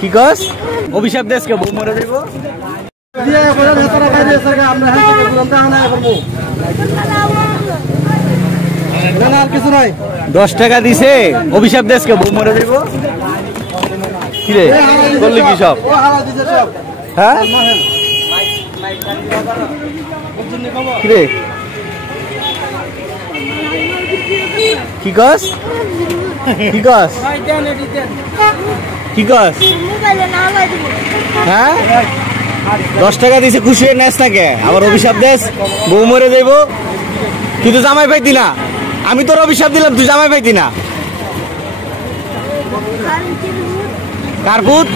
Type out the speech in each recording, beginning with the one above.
কি কস অভিশাপ দেশকে বউ মরে দেব দিয়ে বড় নেতারা কাজ দিয়ে স্যার আমরা হ্যাঁ থেকে বুঝতে না করব না না আর কিছু নাই 10 টাকা দিছে অভিশাপ দেশকে বউ মরে দেব কি রে করলি কি সব ও হারা দিছে সব হ্যাঁ কি রে কি কস কি কস কি কস হ্যাঁ 10 টাকা দিছে খুশি হয়ে নেস না কে আবার অভিশাপ দেশ বউ মরে যাইব তুই তো জামাই পাইতি না আমি তোর অভিশাপ দিলাম তুই জামাই পাইতি না কার পুত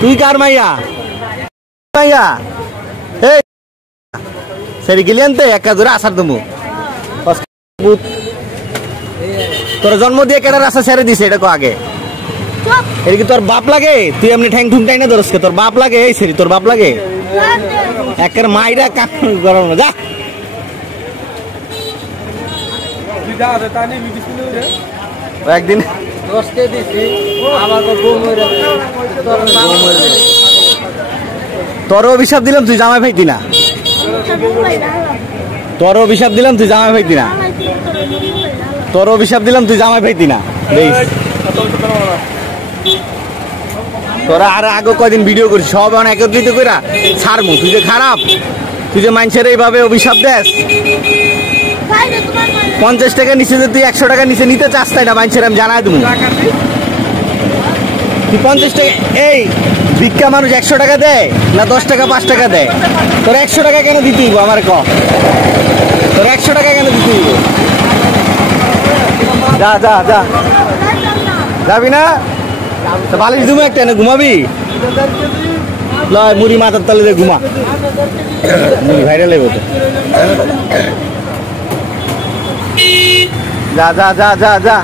তুই কার মাইয়া মাইয়া এই সেরি গেলিয়ানতে একা জোরে আসার দমু তোর জন্ম দিয়ে কেডা রাস্তা ছেড়ে দিছে এটা কো আগে এটা কি তোর বাপ লাগে তুই এমনি ঠ্যাং ঠুং টাই না ধরসকে তোর বাপ লাগে এই সেরি তোর বাপ লাগে একের মাইরা কান গরম না যা তুই যা রে তানি বিবিসিল রে একদিন 10 কে দিছি আবার বউ মরে তোর অভিশাপ দিলাম তুই জামাই পাইতি না তোর অভিশাপ দিলাম তুই জামাই পাইতি না তোর অভিশাপ দিলাম তুই জামাই পাইতি না তোরা আর আগে কয়দিন ভিডিও করিস সব এখন একত্রিত কইরা ছাড়মু তুই যে খারাপ তুই যে মানুষের এইভাবে অভিশাপ দেস 50 টাকা নিচে তুই 100 টাকা নিচে নিতে চাস তাই না মানুষের আমি জানাই দেবো তুই 50 টাকা এই ভিক্ষা মানুষ 100 টাকা দেয় না 10 টাকা 5 টাকা দেয় তোর 100 টাকা কেন দিতে হইব আমার ক তোর 100 টাকা কেন দিতে হইব যা যা যা যাবি না বালিশ ঘুমা একটা না ঘুমাবি লয় মুড়ি মাথার তলে দিয়ে ঘুমা মুড়ি ভাইরাল হইব তো যা যা যা যা যা